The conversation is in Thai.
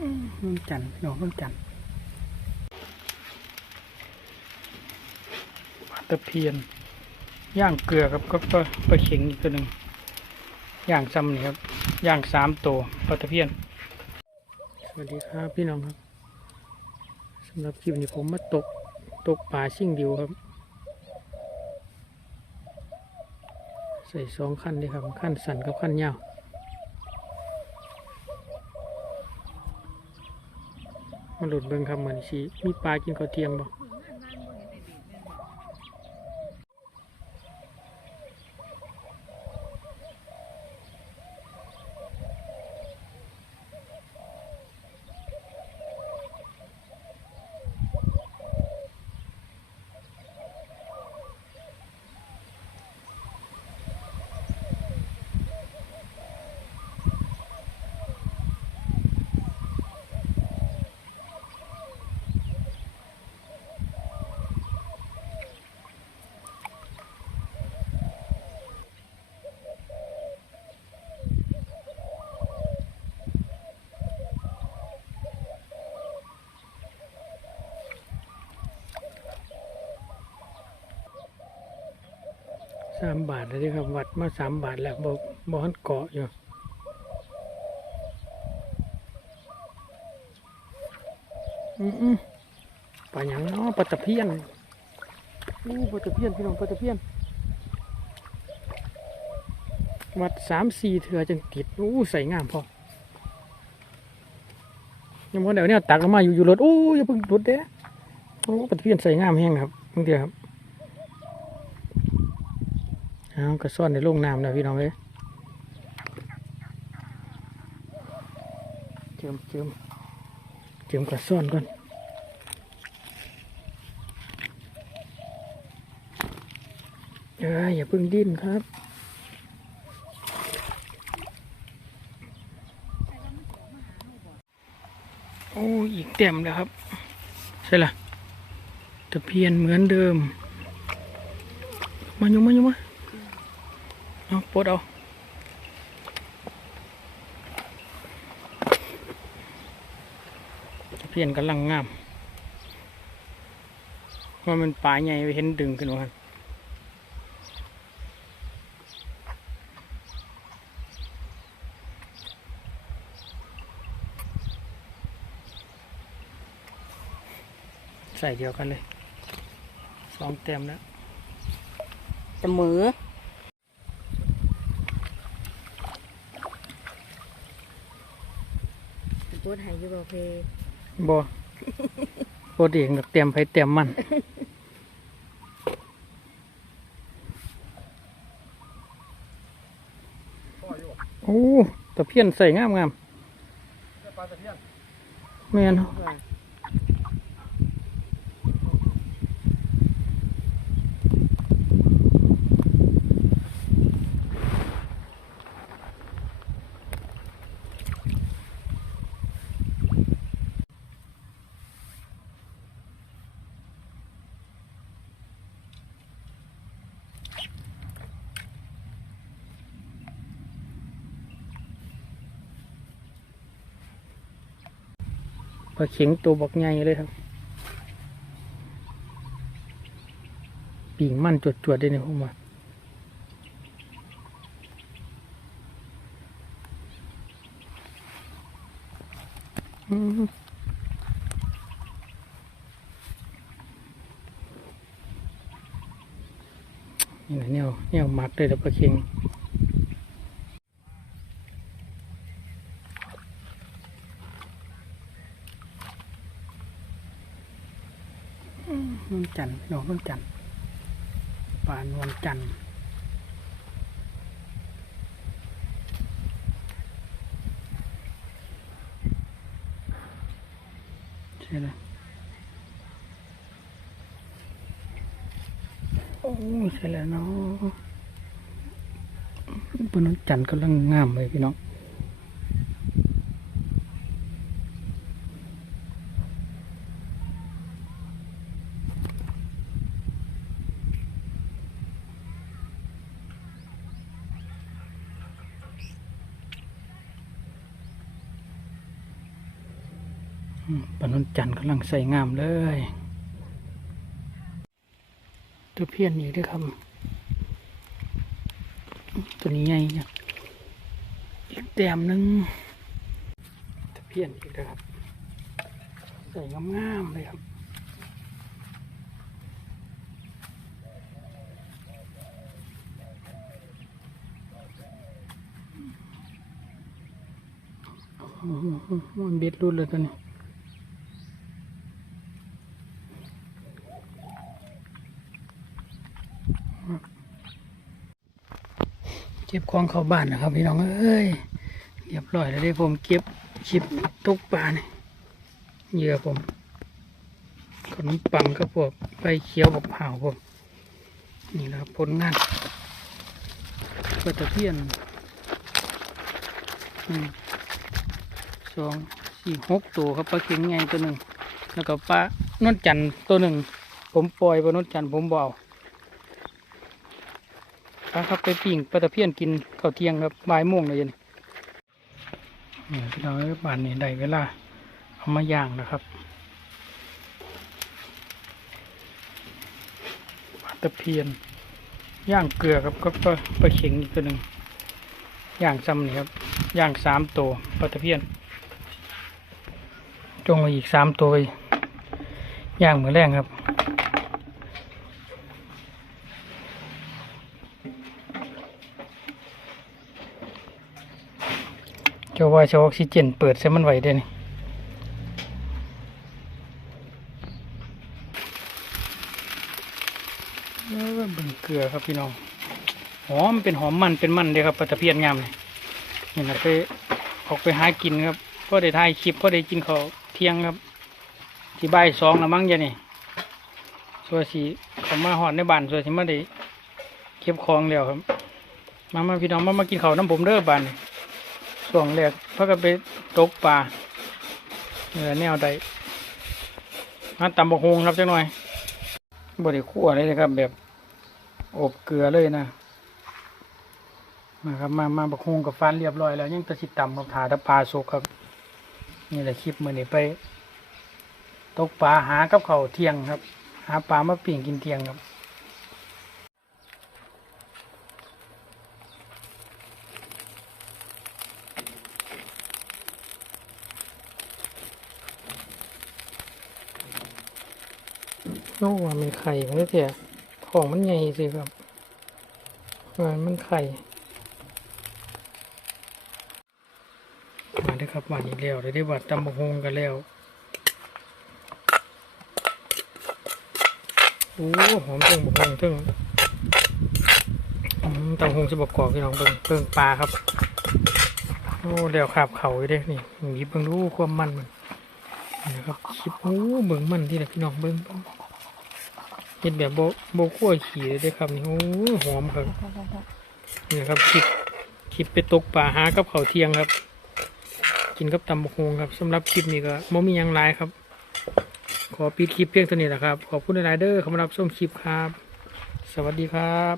นนจันทร์พี่น้องนนจันทร์ปลาตะเพียน ย่างเกลือครับก็ปลาปลาเข็งอีกตัวหนึ่งย่างซ้ำนี่ครับย่างสามตัวปลาตะเพียน สวัสดีครับพี่น้องครับสำหรับคลิปนี้ผมมาตกตกปลาชิ่งดิวครับ ใส่สองขั้นเลยครับขั้นสั้นกับขั้นยาว มาหลุดเบิ่งครับเหมือนชีมีปลากินข้าวเที่ยงบ่ สามบาทเลยเด้อครับวัดมาสามบาทแล้วบ่บ่หันเกาะอยู่อืมอืมปลาหยังเนาะปลาตะเพียนอู้ปลาตะเพียนพี่น้องปลาตะเพียนวัดสามสี่เถื่อจังติดอู้ใส่งามพอยังพอเดี๋ยวเนี้ตักลงมาอยู่อยู่รถอู้อย่าเพิ่งรถเด้โอ้ปลาตะเพียนใส่งามแห้งครับบางทีครับ เอากระซ่อนในโรงน้ำนะพี่น้องเอ้ยเจิมเจิมเจิมกระซ่อนก่อนเอ้ยอย่าเพิ่งดิ้นครับโอ้ยอีกเต็มแล้วครับ ใช่ละตะเพียนเหมือนเดิม มาอยู่มาอยู่มา เอาปดเอาเพียนกำลังงามว่ามันปลาใหญ่ไปเห็นดึงขึ้นมาใส่เดียวกันเลย สองเต็มแล้วเสมอ ตัวไทยอยู่บ่เพบ่โปรตีนกับเตรียมไปเตรียมมันโอ้ตะเพียนใส่งามงามแม่นเนาะป ลาเข็งตัวบักใหญ่เลยครับปีงมันจวดจวดๆเนี่ยผมว่าอืมนี่แหละเนี่ยเนี่ยมักเลยแล้วปลาเข็ง นวลจันทร์ดอกนวลจันทร์ป่านวลจันทร์ใช่แล้วโอ้ใช่แล้วเนาะปานวลจันทร์กำลังงามเลยพี่น้อง ปนนจันทร์กำลังใส่งามเลยตัวเพี้ยนอีกด้วยครับ ตัวนี้ใหญ่เนี่ยอีกแต้มหนึงตัวเพี้ยนอีกนะครับ ใส่งามๆเลยครับมันเบ็ดรุดเลยตัวนี้ เก็บของเข้าบ้านนะครับพี่น้องเอ้ยเรียบร้อยแล้วได้ผมเก็บชิปตุกปลาเนี่ยเหยื่อผมขนมปังก็พวกใบเขียวบกเผาวผมนี่แหละครับผลงานปลาตะเพียนอืมสองสี่หกตัวครับปลาเข็งไงตัวหนึ่งแล้วก็ปลานนจันตัวหนึ่งผมปล่อยปลานนจันผมเบอา ปลาครับไปปิ้งปลาตะเพียนกินข้าวเที่ยงครับบ่ายโมงเลยเย็นนี่พี่น้องบ้านนี้ได้เวลาเอามาย่างนะครับปลาตะเพียน ย่างเกลือครับก็ปลาปลาเข็งอีกตัวหนึ่งย่างซ้ำนี่ครับย่างสามตัวปลาตะเพียนจงไว้อีกสามตัวย่างเหมือนแรงครับ เจ้าว่าชออกซิเจนเปิดใส่มันไหวได้นี่เบิ่งเกลือครับพี่น้องหอมเป็นหอมมันเป็นมันเลยครับปลาตะเพียนงามเลยนี่นะไปออกไปหากินครับก็ได้ถ่ายคลิปก็ได้กินข้าวเที่ยงครับ ที่ใบสองละมั้งยะนี่ส่วนสีเขามาหอดในบ้านส่วนสีมาได้เก็บของแล้วครับ มามาพี่น้องมามากินข้าวน้ำผมเด้อบ้านนี่ ช่วงแรกเพื่อกันไปตกปลาเนื้อแนวใดมาตำบกฮงครับจังหน่อยบริคั่วเลยนะครับ แบบอบเกลือเลยนะมาครับมามาบกฮงกับฟันเรียบร้อยแล้ว ยังตะสิตำกับถาตะปลาสุกครับ นี่แหละคลิปมือนี้ไป ตกปลาหากับเขาเที่ยงครับ หาปลามาปิ่งกินเที่ยงครับ โอ้ว่ามันไข่ไม่เสียของมันใหญ่สิครับว่ามันไข่มาได้ครับวันนี้แล้วได้ได้วัดตำบกฮงกันแล้วโอ้หอมเพิ่งบกฮงเพิ่งตำบกฮงจะบกกรอบพี่น้องเบิ่งเบิ่งปลาครับโอ้เดี๋ยวขาบเขาอยู่เด้นี่หยิบเบิ่งดูความมันมันนี่นะครับคลิปโอ้เบิ่งมันที่ไหนพี่น้องเบิ่ง เบิ่งเห็นแบบโบโบขั้วขี่เลยด้อครับนี่โอ้หอมครับนี่ครับคลิปคลิปไปตกป่าหากับเขาเที่ยงครับ กินกับตำบกฮงครับสำหรับคลิปนี้ก็ไม่มียังไรครับ ขอปิดคลิปเพียงเท่านี้แหละครับ ขอบคุณหลายเด้อสำหรับชมคลิปครับ สวัสดีครับ